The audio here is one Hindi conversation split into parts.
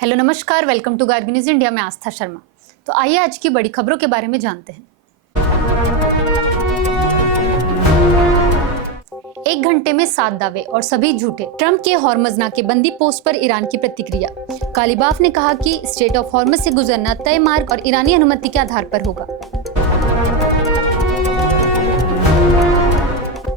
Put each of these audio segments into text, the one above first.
हेलो नमस्कार, welcome to Gargi news India में आस्था शर्मा। तो आइए आज की बड़ी खबरों के बारे में जानते हैं। 1 घंटे में 7 दावे और सभी झूठे। ट्रंप के हॉर्मज नाकेबंदी पोस्ट पर ईरान की प्रतिक्रिया। कालिबाफ ने कहा कि स्ट्रेट ऑफ हॉर्मज से गुजरना तय मार्ग और ईरानी अनुमति के आधार पर होगा।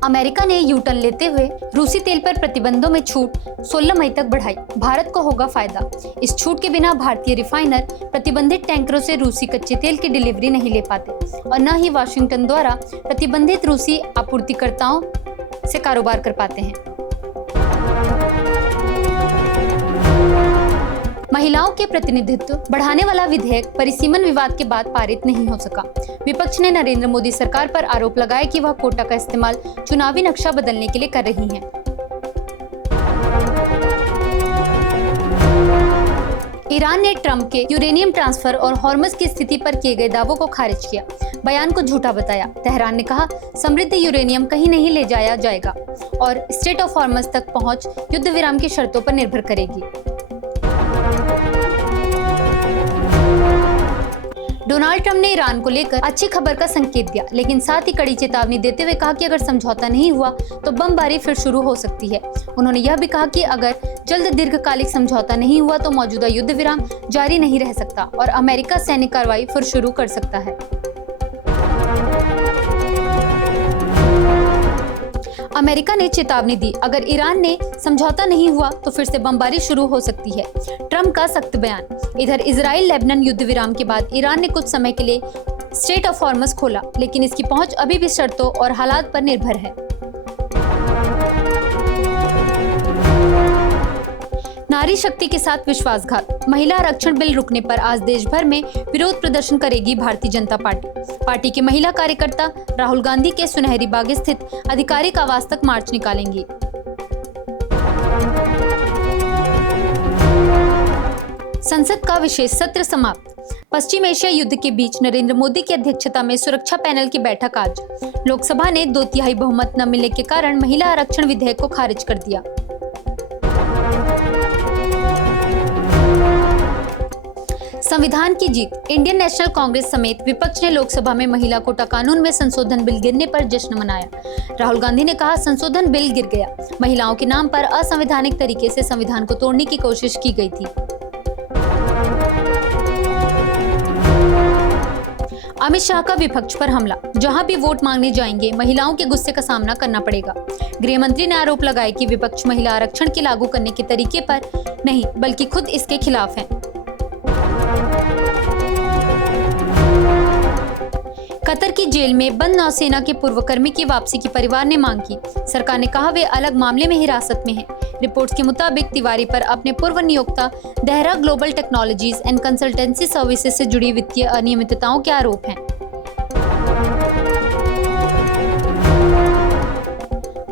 अमेरिका ने यू टर्न लेते हुए रूसी तेल पर प्रतिबंधों में छूट 16 मई तक बढ़ाई। भारत को होगा फायदा। इस छूट के बिना भारतीय रिफाइनर प्रतिबंधित टैंकरों से रूसी कच्चे तेल की डिलीवरी नहीं ले पाते और न ही वाशिंगटन द्वारा प्रतिबंधित रूसी आपूर्तिकर्ताओं से कारोबार कर पाते हैं। महिलाओं के प्रतिनिधित्व बढ़ाने वाला विधेयक परिसीमन विवाद के बाद पारित नहीं हो सका। विपक्ष ने नरेंद्र मोदी सरकार पर आरोप लगाया कि वह कोटा का इस्तेमाल चुनावी नक्शा बदलने के लिए कर रही है। ईरान ने ट्रंप के यूरेनियम ट्रांसफर और हॉर्मज की स्थिति पर किए गए दावों को खारिज किया, बयान को झूठा बताया। तेहरान ने कहा, समृद्ध यूरेनियम कहीं नहीं ले जाया जाएगा और स्ट्रेट ऑफ हॉर्मज तक पहुंच युद्ध विराम की शर्तों पर निर्भर करेगी। डोनाल्ड ट्रंप ने ईरान को लेकर अच्छी खबर का संकेत दिया, लेकिन साथ ही कड़ी चेतावनी देते हुए कहा कि अगर समझौता नहीं हुआ तो बमबारी फिर शुरू हो सकती है। उन्होंने यह भी कहा कि अगर जल्द दीर्घकालिक समझौता नहीं हुआ तो मौजूदा युद्ध विराम जारी नहीं रह सकता और अमेरिका सैन्य कार्रवाई फिर शुरू कर सकता है। अमेरिका ने चेतावनी दी, अगर ईरान ने समझौता नहीं हुआ तो फिर से बमबारी शुरू हो सकती है। ट्रंप का सख्त बयान। इधर इजराइल लेबनान युद्ध विराम के बाद ईरान ने कुछ समय के लिए स्ट्रेट ऑफ हॉर्मज खोला, लेकिन इसकी पहुंच अभी भी शर्तों और हालात पर निर्भर है। नारी शक्ति के साथ विश्वासघात। महिला आरक्षण बिल रुकने पर आज देश भर में विरोध प्रदर्शन करेगी भारतीय जनता पार्टी। पार्टी के महिला कार्यकर्ता राहुल गांधी के सुनहरी बाग स्थित आधिकारिक आवास तक मार्च निकालेंगी। संसद का विशेष सत्र समाप्त। पश्चिम एशिया युद्ध के बीच नरेंद्र मोदी की अध्यक्षता में सुरक्षा पैनल की बैठक आज। लोकसभा ने 2/3 बहुमत न मिलने के कारण महिला आरक्षण विधेयक को खारिज कर दिया। संविधान की जीत। इंडियन नेशनल कांग्रेस समेत विपक्ष ने लोकसभा में महिला कोटा कानून में संशोधन बिल गिरने पर जश्न मनाया। राहुल गांधी ने कहा, संशोधन बिल गिर गया। महिलाओं के नाम पर असंवैधानिक तरीके से संविधान को तोड़ने की कोशिश की गई थी। अमित शाह का विपक्ष पर हमला। जहां भी वोट मांगने जाएंगे महिलाओं के गुस्से का सामना करना पड़ेगा। गृह मंत्री ने आरोप लगाया कि विपक्ष महिला आरक्षण के लागू करने के तरीके पर नहीं बल्कि खुद इसके खिलाफ है। कतर की जेल में बंद नौसेना के पूर्व कर्मी की वापसी की परिवार ने मांग की। सरकार ने कहा वे अलग मामले में हिरासत में हैं। रिपोर्ट्स के मुताबिक तिवारी पर अपने पूर्व नियोक्ता Dehra global technologies and consultancy services से जुड़ी वित्तीय अनियमितताओं के आरोप हैं।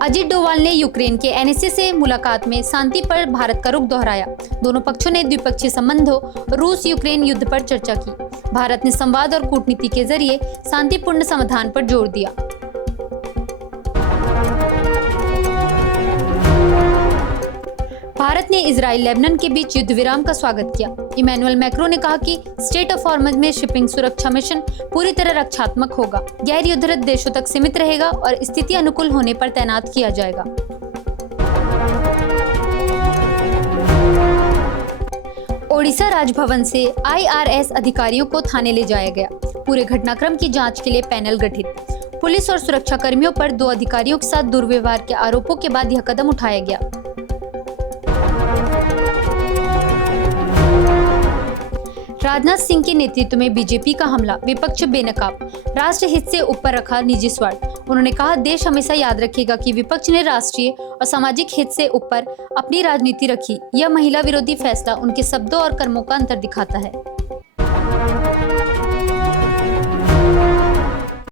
अजीत डोवाल ने यूक्रेन के एनएसए से मुलाकात में शांति पर भारत का रुख दोहराया। दोनों पक्षों ने द्विपक्षीय संबंधों और रूस यूक्रेन युद्ध पर चर्चा की। भारत ने संवाद और कूटनीति के जरिए शांतिपूर्ण समाधान पर जोर दिया। भारत ने इजराइल लेबनान के बीच युद्ध विराम का स्वागत किया। इमैनुअल मैक्रों ने कहा कि स्ट्रेट ऑफ हॉर्मज में शिपिंग सुरक्षा मिशन पूरी तरह रक्षात्मक होगा, गैर युद्धरत देशों तक सीमित रहेगा और स्थिति अनुकूल होने पर तैनात किया जाएगा। ओडिशा राजभवन से IRS अधिकारियों को थाने ले जाया गया। पूरे घटनाक्रम की जांच के लिए पैनल गठित। पुलिस और सुरक्षा कर्मियों पर 2 अधिकारियों के साथ दुर्व्यवहार के आरोपों के बाद यह कदम उठाया गया। राजनाथ सिंह के नेतृत्व में बीजेपी का हमला। विपक्ष बेनकाब। राष्ट्र हित से ऊपर रखा निजी स्वार्थ। उन्होंने कहा, देश हमेशा याद रखेगा कि विपक्ष ने राष्ट्रीय और सामाजिक हित से ऊपर अपनी राजनीति रखी। यह महिला विरोधी फैसला उनके शब्दों और कर्मों का अंतर दिखाता है।